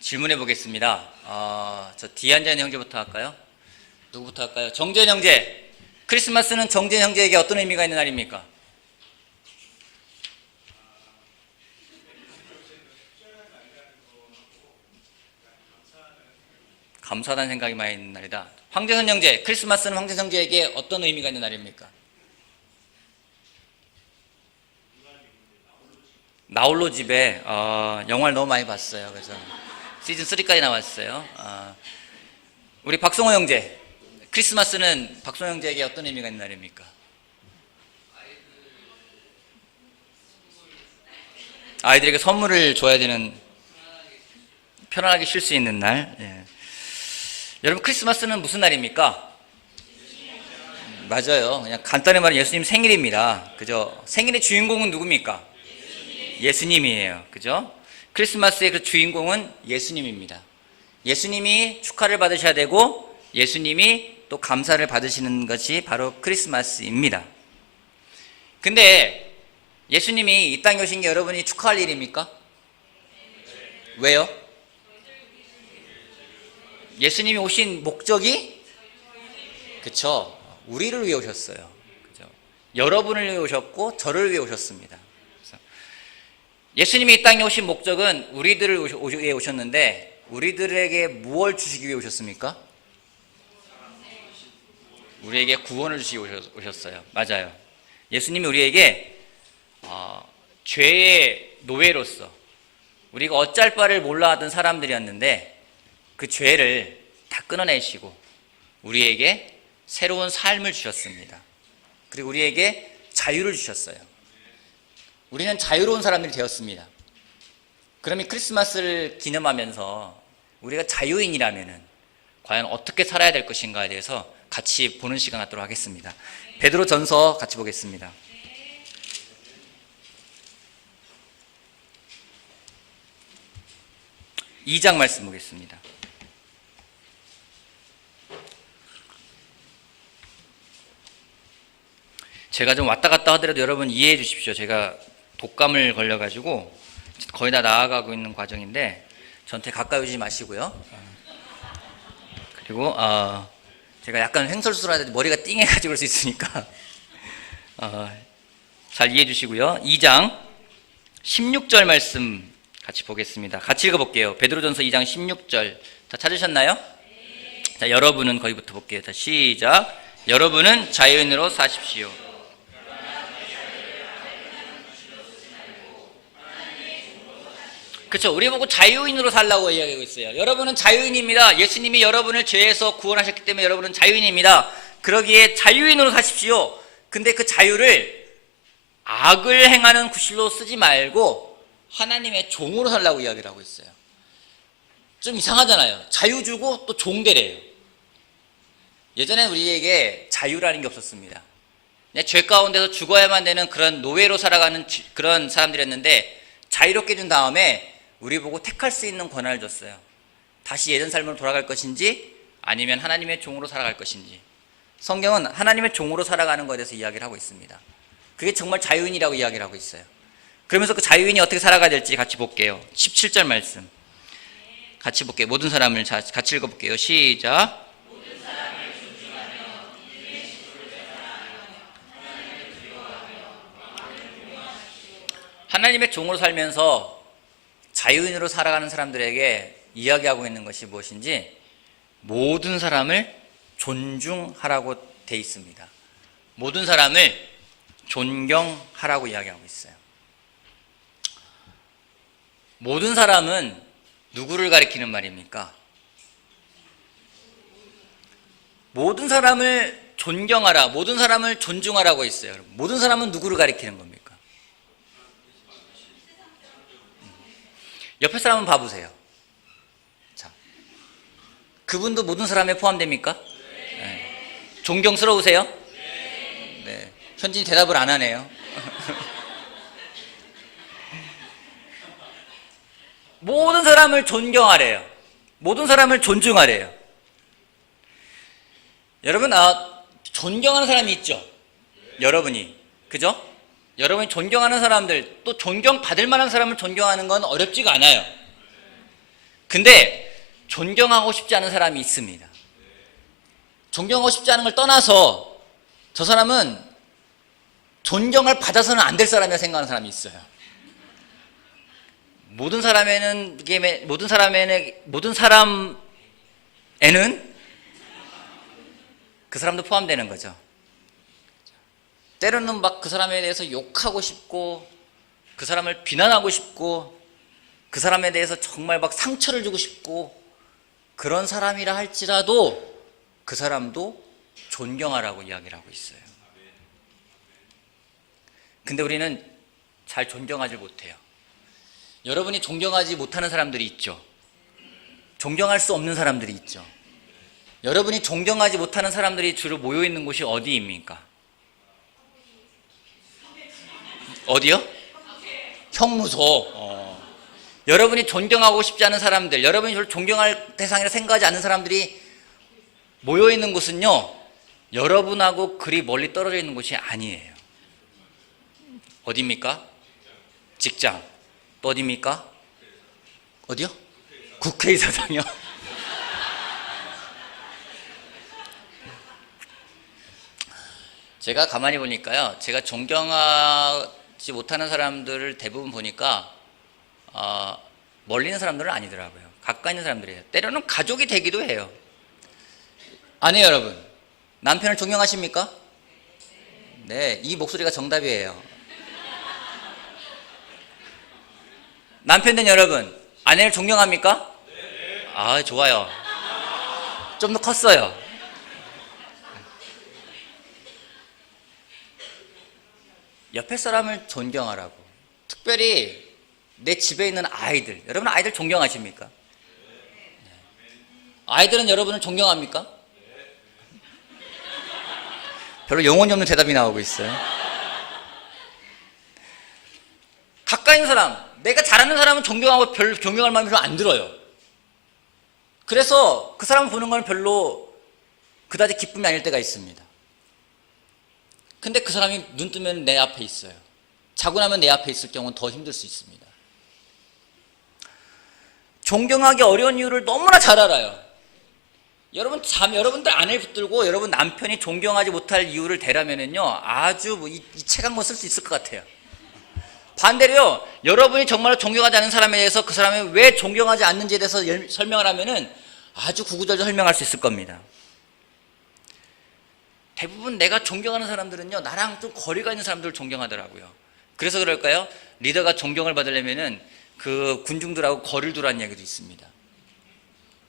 질문해 보겠습니다. 저 뒤에 앉아있는 형제부터 할까요? 누구부터 할까요? 정재현 형제. 크리스마스는 정재현 형제에게 어떤 의미가 있는 날입니까? 감사하다는 생각이 많이 있는 날이다. 황재선 형제. 크리스마스는 황재선 형제에게 어떤 의미가 있는 날입니까? 나홀로 집에 영화를 너무 많이 봤어요. 그래서 시즌 3까지 나왔어요. 우리 박성호 형제. 크리스마스는 박성호 형제에게 어떤 의미가 있는 날입니까? 아이들에게 선물을 줘야 되는, 편안하게 쉴 수 있는 날. 예. 여러분, 크리스마스는 무슨 날입니까? 맞아요. 그냥 간단히 말하면 예수님 생일입니다. 그죠? 생일의 주인공은 누굽니까? 예수님이에요. 그죠? 크리스마스의 그 주인공은 예수님입니다. 예수님이 축하를 받으셔야 되고 예수님이 또 감사를 받으시는 것이 바로 크리스마스입니다. 근데 예수님이 이 땅에 오신 게 여러분이 축하할 일입니까? 왜요? 예수님이 오신 목적이, 그쵸? 우리를 위해 오셨어요. 그죠? 여러분을 위해 오셨고 저를 위해 오셨습니다. 예수님이 이 땅에 오신 목적은 우리들을 위해 오셨는데 우리들에게 무엇을 주시기 위해 오셨습니까? 우리에게 구원을 주시기 오셨어요. 맞아요. 예수님이 우리에게 죄의 노예로서 우리가 어쩔 바를 몰라 하던 사람들이었는데 그 죄를 다 끊어내시고 우리에게 새로운 삶을 주셨습니다. 그리고 우리에게 자유를 주셨어요. 우리는 자유로운 사람들이 되었습니다. 그러면 크리스마스를 기념하면서 우리가 자유인이라면 과연 어떻게 살아야 될 것인가에 대해서 같이 보는 시간 갖도록 하겠습니다. 베드로전서 같이 보겠습니다. 이 장 말씀 보겠습니다. 제가 좀 왔다 갔다 하더라도 여러분 이해해 주십시오. 제가 독감을 걸려가지고 거의 다 나아가고 있는 과정인데 저한테 가까이 오지 마시고요. 그리고 제가 약간 횡설수설하는데 머리가 띵해가지고 그럴 수 있으니까 잘 이해해 주시고요. 2장 16절 말씀 같이 보겠습니다. 같이 읽어볼게요. 베드로전서 2장 16절 다 찾으셨나요? 자, 여러분은 거기부터 볼게요. 자, 시작. 여러분은 자유인으로 사십시오. 그렇죠. 우리 보고 자유인으로 살라고 이야기하고 있어요. 여러분은 자유인입니다. 예수님이 여러분을 죄에서 구원하셨기 때문에 여러분은 자유인입니다. 그러기에 자유인으로 사십시오. 근데 그 자유를 악을 행하는 구실로 쓰지 말고 하나님의 종으로 살라고 이야기를 하고 있어요. 좀 이상하잖아요. 자유 주고 또 종되래요. 예전에 우리에게 자유라는 게 없었습니다. 죄 가운데서 죽어야만 되는 그런 노예로 살아가는 그런 사람들이었는데 자유롭게 준 다음에 우리 보고 택할 수 있는 권한을 줬어요. 다시 예전 삶으로 돌아갈 것인지 아니면 하나님의 종으로 살아갈 것인지. 성경은 하나님의 종으로 살아가는 것에 대해서 이야기를 하고 있습니다. 그게 정말 자유인이라고 이야기를 하고 있어요. 그러면서 그 자유인이 어떻게 살아가야 될지 같이 볼게요. 17절 말씀 같이 볼게요. 모든 사람을 같이 읽어볼게요. 시작. 하나님의 종으로 살면서 자유인으로 살아가는 사람들에게 이야기하고 있는 것이 무엇인지 모든 사람을 존중하라고 돼 있습니다. 모든 사람을 존경하라고 이야기하고 있어요. 모든 사람은 누구를 가리키는 말입니까? 모든 사람을 존경하라, 모든 사람을 존중하라고 있어요. 모든 사람은 누구를 가리키는 겁니까? 옆에 사람 한번 봐보세요. 자, 그분도 모든 사람에 포함됩니까? 네. 존경스러우세요? 네. 현진이 대답을 안 하네요. 모든 사람을 존경하래요. 모든 사람을 존중하래요. 여러분, 존경하는 사람이 있죠? 여러분이. 그죠? 여러분이 존경하는 사람들, 또 존경받을 만한 사람을 존경하는 건 어렵지가 않아요. 근데 존경하고 싶지 않은 사람이 있습니다. 존경하고 싶지 않은 걸 떠나서 저 사람은 존경을 받아서는 안 될 사람이라 생각하는 사람이 있어요. 모든 사람에는 그 사람도 포함되는 거죠. 때로는 막 그 사람에 대해서 욕하고 싶고, 그 사람을 비난하고 싶고, 그 사람에 대해서 정말 막 상처를 주고 싶고, 그런 사람이라 할지라도 그 사람도 존경하라고 이야기를 하고 있어요. 근데 우리는 잘 존경하지 못해요. 여러분이 존경하지 못하는 사람들이 있죠. 존경할 수 없는 사람들이 있죠. 여러분이 존경하지 못하는 사람들이 주로 모여 있는 곳이 어디입니까? 어디요? 형무소. 여러분이 존경하고 싶지 않은 사람들, 여러분이 저를 존경할 대상이라 생각하지 않는 사람들이 모여 있는 곳은요, 여러분하고 그리 멀리 떨어져 있는 곳이 아니에요. 어디입니까? 직장. 또 어디입니까? 어디요? 국회의사당이요? 제가 가만히 보니까요, 제가 존경하지 못하는 사람들을 대부분 보니까 멀리 있는 사람들은 아니더라고요. 가까이 있는 사람들이에요. 때로는 가족이 되기도 해요. 아니에요, 여러분. 남편을 존경하십니까? 네, 이 목소리가 정답이에요. 남편 된 여러분, 아내를 존경합니까? 아, 좋아요. 좀 더 컸어요. 옆에 사람을 존경하라고. 특별히 내 집에 있는 아이들, 여러분 아이들 존경하십니까? 아이들은 여러분을 존경합니까? 별로 영혼이 없는 대답이 나오고 있어요. 가까이 있는 사람, 내가 잘하는 사람은 존경하고 별 존경할 마음이 별로 안 들어요. 그래서 그 사람을 보는 건 별로 그다지 기쁨이 아닐 때가 있습니다. 근데 그 사람이 눈 뜨면 내 앞에 있어요. 자고 나면 내 앞에 있을 경우는 더 힘들 수 있습니다. 존경하기 어려운 이유를 너무나 잘 알아요. 여러분들 아내를 붙들고 여러분 남편이 존경하지 못할 이유를 대라면은요, 아주 이 책 한 권 쓸 수 있을 것 같아요. 반대로요, 여러분이 정말로 존경하지 않는 사람에 대해서 그 사람이 왜 존경하지 않는지에 대해서 설명을 하면은 아주 구구절절 설명할 수 있을 겁니다. 대부분 내가 존경하는 사람들은요, 나랑 좀 거리가 있는 사람들을 존경하더라고요. 그래서 그럴까요? 리더가 존경을 받으려면은 그 군중들하고 거리를 두라는 이야기도 있습니다.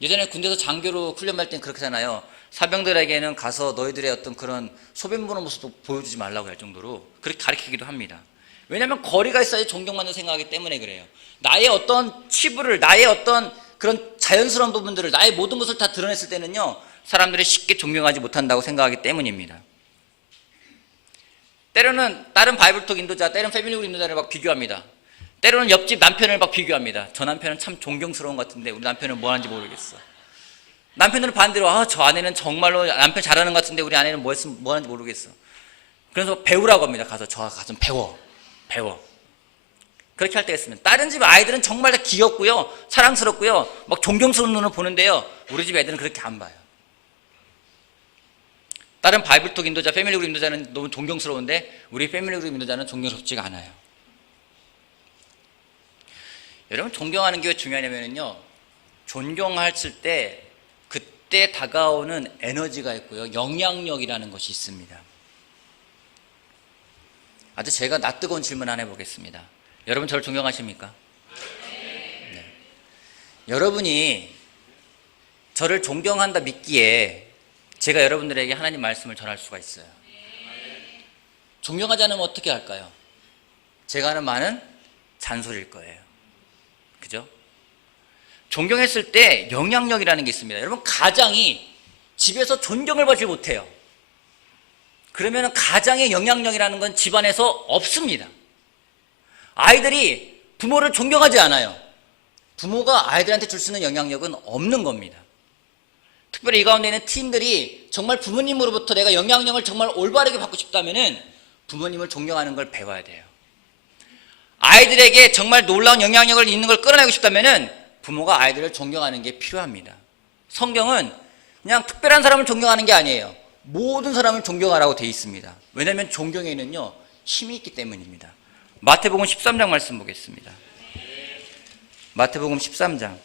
예전에 군대에서 장교로 훈련할 때는 그렇게 하잖아요. 사병들에게는 가서 너희들의 어떤 그런 소변 보는 모습도 보여주지 말라고 할 정도로 그렇게 가르치기도 합니다. 왜냐하면 거리가 있어야 존경받는 생각하기 때문에 그래요. 나의 어떤 치부를, 나의 어떤 그런 자연스러운 부분들을, 나의 모든 것을 다 드러냈을 때는요, 사람들이 쉽게 존경하지 못한다고 생각하기 때문입니다. 때로는 다른 바이블톡 인도자, 때로는 패밀리그룹 인도자를 막 비교합니다. 때로는 옆집 남편을 막 비교합니다. 저 남편은 참 존경스러운 것 같은데 우리 남편은 뭐 하는지 모르겠어. 남편들은 반대로 저 아내는 정말로 남편 잘하는 것 같은데 우리 아내는 뭐 하는지 모르겠어. 그래서 배우라고 합니다. 가서 좀 배워. 그렇게 할 때가 있습니다. 다른 집 아이들은 정말 다 귀엽고요, 사랑스럽고요, 막 존경스러운 눈을 보는데요, 우리 집 애들은 그렇게 안 봐요. 다른 바이블톡 인도자, 패밀리그룹 인도자는 너무 존경스러운데 우리 패밀리그룹 인도자는 존경스럽지가 않아요. 여러분, 존경하는 게 왜 중요하냐면요, 존경했을 때 그때 다가오는 에너지가 있고요, 영향력이라는 것이 있습니다. 아주 제가 낯뜨거운 질문 하나 해보겠습니다. 여러분 저를 존경하십니까? 네. 여러분이 저를 존경한다 믿기에 제가 여러분들에게 하나님 말씀을 전할 수가 있어요. 존경하지 않으면 어떻게 할까요? 제가 하는 말은 잔소리일 거예요. 그죠? 존경했을 때 영향력이라는 게 있습니다. 여러분, 가장이 집에서 존경을 받지 못해요. 그러면 가장의 영향력이라는 건 집안에서 없습니다. 아이들이 부모를 존경하지 않아요. 부모가 아이들한테 줄 수 있는 영향력은 없는 겁니다. 특별히 이 가운데 있는 팀들이 정말 부모님으로부터 내가 영향력을 정말 올바르게 받고 싶다면은 부모님을 존경하는 걸 배워야 돼요. 아이들에게 정말 놀라운 영향력을 있는 걸 끌어내고 싶다면은 부모가 아이들을 존경하는 게 필요합니다. 성경은 그냥 특별한 사람을 존경하는 게 아니에요. 모든 사람을 존경하라고 되어 있습니다. 왜냐하면 존경에는요 힘이 있기 때문입니다. 마태복음 13장 말씀 보겠습니다. 마태복음 13장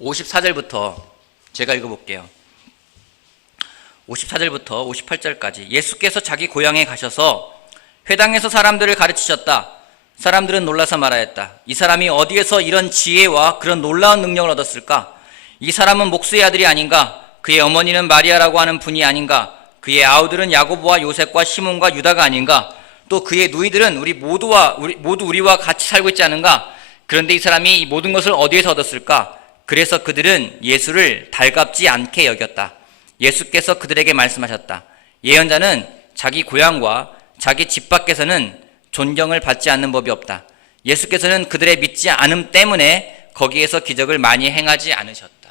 54절부터 제가 읽어볼게요. 54절부터 58절까지 예수께서 자기 고향에 가셔서 회당에서 사람들을 가르치셨다. 사람들은 놀라서 말하였다. 이 사람이 어디에서 이런 지혜와 그런 놀라운 능력을 얻었을까? 이 사람은 목수의 아들이 아닌가? 그의 어머니는 마리아라고 하는 분이 아닌가? 그의 아우들은 야고보와 요셉과 시몬과 유다가 아닌가? 또 그의 누이들은 모두 우리와 같이 살고 있지 않은가? 그런데 이 사람이 이 모든 것을 어디에서 얻었을까? 그래서 그들은 예수를 달갑지 않게 여겼다. 예수께서 그들에게 말씀하셨다. 예언자는 자기 고향과 자기 집 밖에서는 존경을 받지 않는 법이 없다. 예수께서는 그들의 믿지 않음 때문에 거기에서 기적을 많이 행하지 않으셨다.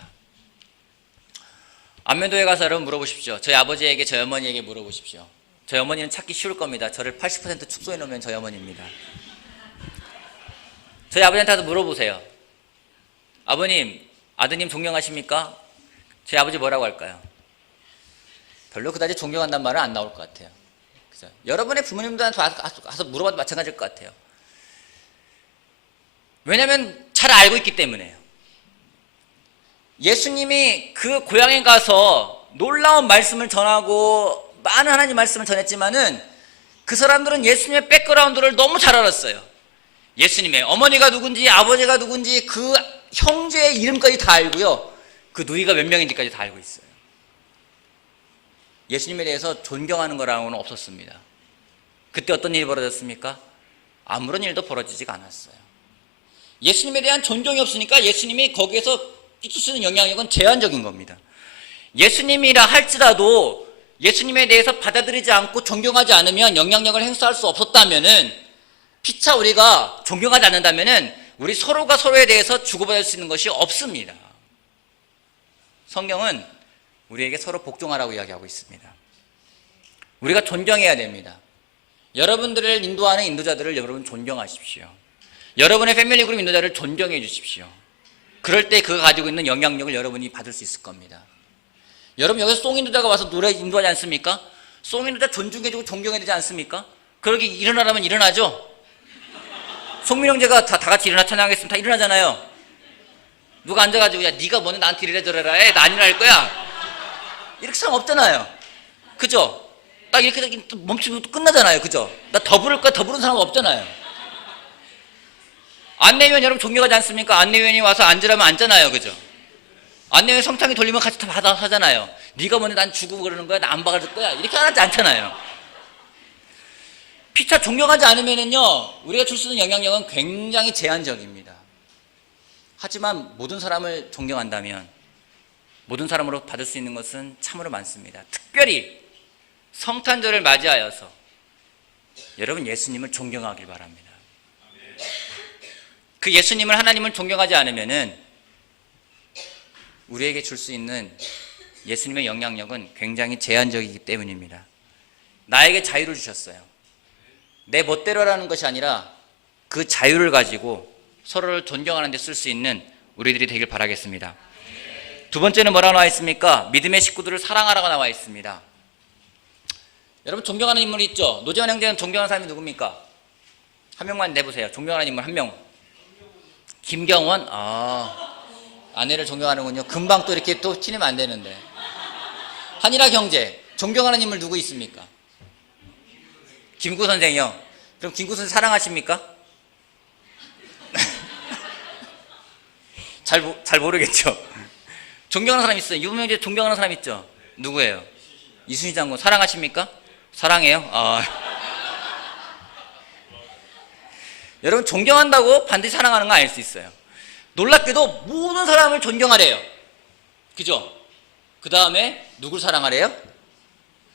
안면도에 가서 여러분 물어보십시오. 저희 아버지에게 저희 어머니에게 물어보십시오. 저희 어머니는 찾기 쉬울 겁니다. 저를 80% 축소해 놓으면 저희 어머니입니다. 저희 아버지한테 가서 물어보세요. 아버님, 아드님 존경하십니까? 저희 아버지 뭐라고 할까요? 별로 그다지 존경한다는 말은 안 나올 것 같아요. 그죠? 여러분의 부모님들한테 가서 물어봐도 마찬가지일 것 같아요. 왜냐하면 잘 알고 있기 때문에요. 예수님이 그 고향에 가서 놀라운 말씀을 전하고 많은 하나님 말씀을 전했지만은 그 사람들은 예수님의 백그라운드를 너무 잘 알았어요. 예수님의 어머니가 누군지 아버지가 누군지 그 형제의 이름까지 다 알고요. 그 누이가 몇 명인지까지 다 알고 있어요. 예수님에 대해서 존경하는 거라고는 없었습니다. 그때 어떤 일이 벌어졌습니까? 아무런 일도 벌어지지가 않았어요. 예수님에 대한 존경이 없으니까 예수님이 거기에서 끼치시는 영향력은 제한적인 겁니다. 예수님이라 할지라도 예수님에 대해서 받아들이지 않고 존경하지 않으면 영향력을 행사할 수 없었다면은 피차 우리가 존경하지 않는다면은 우리 서로가 서로에 대해서 주고받을 수 있는 것이 없습니다. 성경은 우리에게 서로 복종하라고 이야기하고 있습니다. 우리가 존경해야 됩니다. 여러분들을 인도하는 인도자들을 여러분 존경하십시오. 여러분의 패밀리 그룹 인도자를 존경해 주십시오. 그럴 때 그가 가지고 있는 영향력을 여러분이 받을 수 있을 겁니다. 여러분 여기서 송 인도자가 와서 노래 인도하지 않습니까? 송 인도자 존중해주고 존경해야 되지 않습니까? 그렇게 일어나라면 일어나죠? 송민 형제가 다 같이 일어나 찬양하겠습니다. 다 일어나잖아요. 누가 앉아가지고 야 네가 뭐냐 나한테 이래 저래라 해. 나 안 일어날 거야. 이렇게 사람 없잖아요. 그죠? 딱 이렇게 멈추면 또 끝나잖아요. 그죠? 나 더 부를 거야. 더 부르는 사람 없잖아요. 안내위원 여러분 존경하지 않습니까? 안내위원이 와서 앉으라면 앉잖아요. 그죠? 안내위원 성창이 돌리면 같이 다 받아 하잖아요. 네가 뭐냐 난 주고 그러는 거야. 나 안 받을 거야. 이렇게 하지 않잖아요. 피차 존경하지 않으면은요 우리가 줄 수 있는 영향력은 굉장히 제한적입니다. 하지만 모든 사람을 존경한다면 모든 사람으로 받을 수 있는 것은 참으로 많습니다. 특별히 성탄절을 맞이하여서 여러분 예수님을 존경하길 바랍니다. 그 예수님을 하나님을 존경하지 않으면은 우리에게 줄 수 있는 예수님의 영향력은 굉장히 제한적이기 때문입니다. 나에게 자유를 주셨어요. 내 멋대로라는 것이 아니라 그 자유를 가지고 서로를 존경하는 데 쓸 수 있는 우리들이 되길 바라겠습니다. 두 번째는 뭐라고 나와 있습니까? 믿음의 식구들을 사랑하라고 나와 있습니다. 여러분 존경하는 인물이 있죠? 노재환 형제는 존경하는 사람이 누굽니까? 한 명만 내보세요. 존경하는 인물 한 명. 김경원? 아내를 존경하는군요. 금방 또 이렇게 또 티내면 안 되는데. 한일학 형제 존경하는 인물 누구 있습니까? 김구 선생이요. 그럼 김구 선생 사랑하십니까? 잘 모르겠죠. 존경하는 사람 있어요. 유명재 존경하는 사람 있죠. 누구예요? 이순희 장군 사랑하십니까? 사랑해요. 여러분 존경한다고 반드시 사랑하는 거 아닐 수 있어요. 놀랍게도 모든 사람을 존경하래요. 그죠? 그 다음에 누굴 사랑하래요?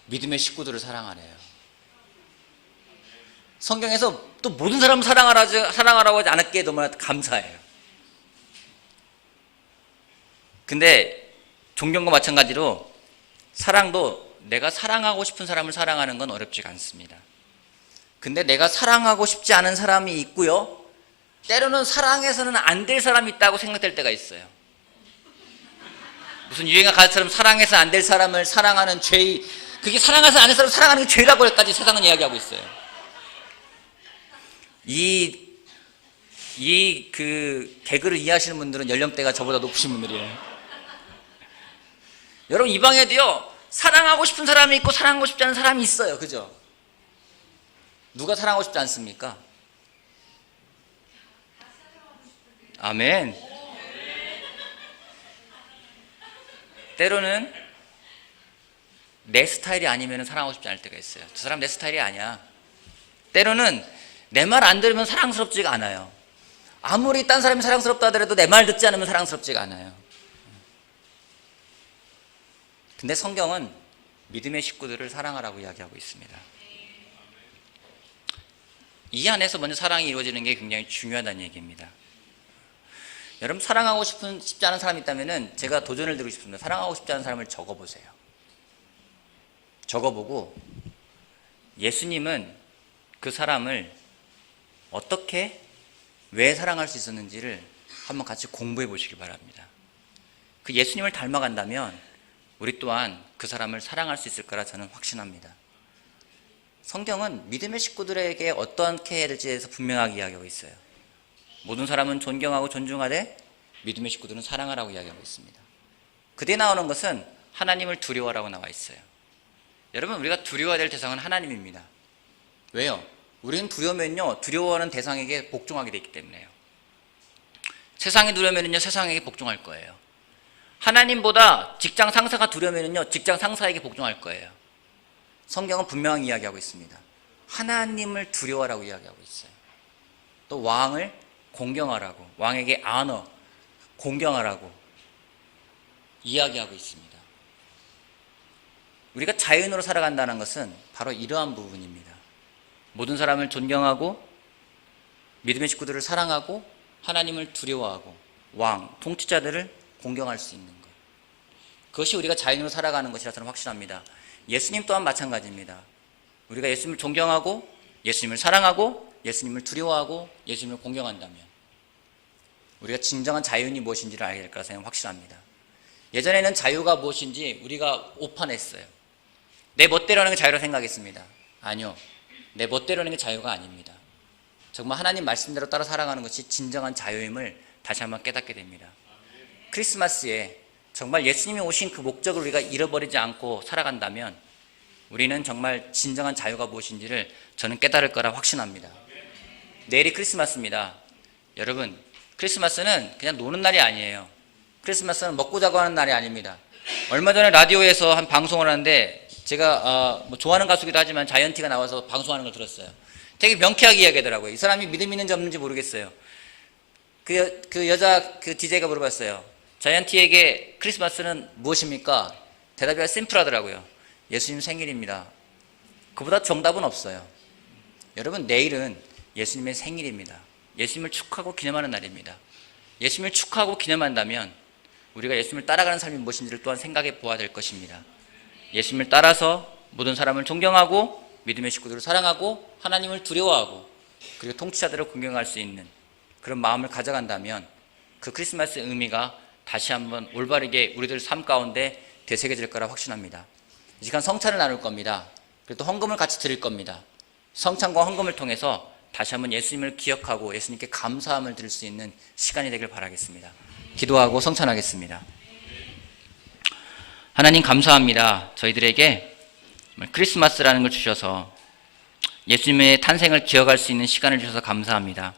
믿음의 식구들을 사랑하래요. 성경에서 또 모든 사람을 사랑하라고 하지 않았기에 너무나 감사해요. 근데 존경과 마찬가지로 사랑도 내가 사랑하고 싶은 사람을 사랑하는 건 어렵지가 않습니다. 근데 내가 사랑하고 싶지 않은 사람이 있고요. 때로는 사랑해서는 안 될 사람이 있다고 생각될 때가 있어요. 무슨 유행어 가사처럼 사랑해서 안 될 사람을 사랑하는 죄, 그게 사랑해서 안 될 사람을 사랑하는 게 죄라고까지 세상은 이야기하고 있어요. 그 개그를 이해하시는 분들은 연령대가 저보다 높으신 분들이에요. 여러분, 이 방에도요, 사랑하고 싶은 사람이 있고 사랑하고 싶지 않은 사람이 있어요. 그죠? 누가 사랑하고 싶지 않습니까? 아멘. 때로는 내 스타일이 아니면 사랑하고 싶지 않을 때가 있어요. 저 사람 내 스타일이 아니야. 때로는 내 말 안 들으면 사랑스럽지가 않아요. 아무리 딴 사람이 사랑스럽다 하더라도 내 말 듣지 않으면 사랑스럽지가 않아요. 근데 성경은 믿음의 식구들을 사랑하라고 이야기하고 있습니다. 이 안에서 먼저 사랑이 이루어지는 게 굉장히 중요하다는 얘기입니다. 여러분, 사랑하고 싶지 않은 사람이 있다면 제가 도전을 드리고 싶습니다. 사랑하고 싶지 않은 사람을 적어보세요. 적어보고 예수님은 그 사람을 어떻게, 왜 사랑할 수 있었는지를 한번 같이 공부해 보시기 바랍니다. 그 예수님을 닮아간다면 우리 또한 그 사람을 사랑할 수 있을 거라 저는 확신합니다. 성경은 믿음의 식구들에게 어떻게 해야 될지에 대해서 분명하게 이야기하고 있어요. 모든 사람은 존경하고 존중하되 믿음의 식구들은 사랑하라고 이야기하고 있습니다. 그뒤에 나오는 것은 하나님을 두려워하라고 나와 있어요. 여러분, 우리가 두려워해야 될 대상은 하나님입니다. 왜요? 우리는 두려우면요, 두려워하는 대상에게 복종하게 되기 때문에요. 세상이 두려우면요, 세상에게 복종할 거예요. 하나님보다 직장 상사가 두려우면요, 직장 상사에게 복종할 거예요. 성경은 분명히 이야기하고 있습니다. 하나님을 두려워하라고 이야기하고 있어요. 또 왕을 공경하라고, 왕에게 아너, 공경하라고 이야기하고 있습니다. 우리가 자연으로 살아간다는 것은 바로 이러한 부분입니다. 모든 사람을 존경하고 믿음의 식구들을 사랑하고 하나님을 두려워하고 왕, 통치자들을 공경할 수 있는 것. 그것이 우리가 자연으로 살아가는 것이라 저는 확신합니다. 예수님 또한 마찬가지입니다. 우리가 예수님을 존경하고 예수님을 사랑하고 예수님을 두려워하고 예수님을 공경한다면 우리가 진정한 자유는 무엇인지를 알게 될 거라 저는 확신합니다. 예전에는 자유가 무엇인지 우리가 오판했어요. 내 멋대로 하는 게 자유라고 생각했습니다. 아니요, 내 멋대로 하는 게 자유가 아닙니다. 정말 하나님 말씀대로 따라 살아가는 것이 진정한 자유임을 다시 한번 깨닫게 됩니다. 크리스마스에 정말 예수님이 오신 그 목적을 우리가 잃어버리지 않고 살아간다면 우리는 정말 진정한 자유가 무엇인지를 저는 깨달을 거라 확신합니다. 내일이 크리스마스입니다. 여러분, 크리스마스는 그냥 노는 날이 아니에요. 크리스마스는 먹고 자고 하는 날이 아닙니다. 얼마 전에 라디오에서 한 방송을 하는데 제가 좋아하는 가수기도 하지만 자이언티가 나와서 방송하는 걸 들었어요. 되게 명쾌하게 이야기하더라고요. 이 사람이 믿음 있는지 없는지 모르겠어요. 그 여자 그 DJ가 물어봤어요. 자이언티에게 크리스마스는 무엇입니까? 대답이 심플하더라고요. 예수님 생일입니다. 그보다 정답은 없어요. 여러분, 내일은 예수님의 생일입니다. 예수님을 축하하고 기념하는 날입니다. 예수님을 축하하고 기념한다면 우리가 예수님을 따라가는 삶이 무엇인지를 또한 생각해 보아야 될 것입니다. 예수님을 따라서 모든 사람을 존경하고 믿음의 식구들을 사랑하고 하나님을 두려워하고 그리고 통치자들을 공경할 수 있는 그런 마음을 가져간다면 그 크리스마스의 의미가 다시 한번 올바르게 우리들 삶 가운데 되새겨질 거라 확신합니다. 이 시간 성찬을 나눌 겁니다. 그리고 또 헌금을 같이 드릴 겁니다. 성찬과 헌금을 통해서 다시 한번 예수님을 기억하고 예수님께 감사함을 드릴 수 있는 시간이 되길 바라겠습니다. 기도하고 성찬하겠습니다. 하나님, 감사합니다. 저희들에게 크리스마스라는 걸 주셔서 예수님의 탄생을 기억할 수 있는 시간을 주셔서 감사합니다.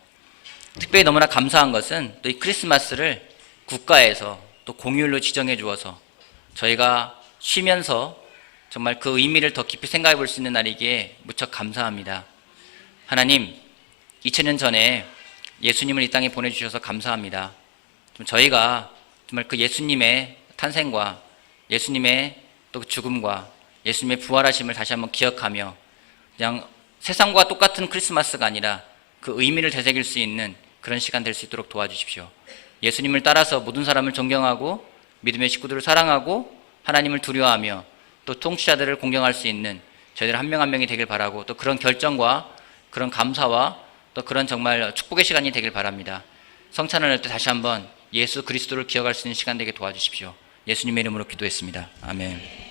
특별히 너무나 감사한 것은 또 이 크리스마스를 국가에서 또 공휴일로 지정해 주어서 저희가 쉬면서 정말 그 의미를 더 깊이 생각해 볼 수 있는 날이기에 무척 감사합니다. 하나님, 2000년 전에 예수님을 이 땅에 보내주셔서 감사합니다. 좀 저희가 정말 그 예수님의 탄생과 예수님의 또 죽음과 예수님의 부활하심을 다시 한번 기억하며 그냥 세상과 똑같은 크리스마스가 아니라 그 의미를 되새길 수 있는 그런 시간 될 수 있도록 도와주십시오. 예수님을 따라서 모든 사람을 존경하고 믿음의 식구들을 사랑하고 하나님을 두려워하며 또 통치자들을 공경할 수 있는 저희들 한 명 한 명이 되길 바라고 또 그런 결정과 그런 감사와 또 그런 정말 축복의 시간이 되길 바랍니다. 성찬을 할 때 다시 한번 예수 그리스도를 기억할 수 있는 시간 되게 도와주십시오. 예수님의 이름으로 기도했습니다. 아멘.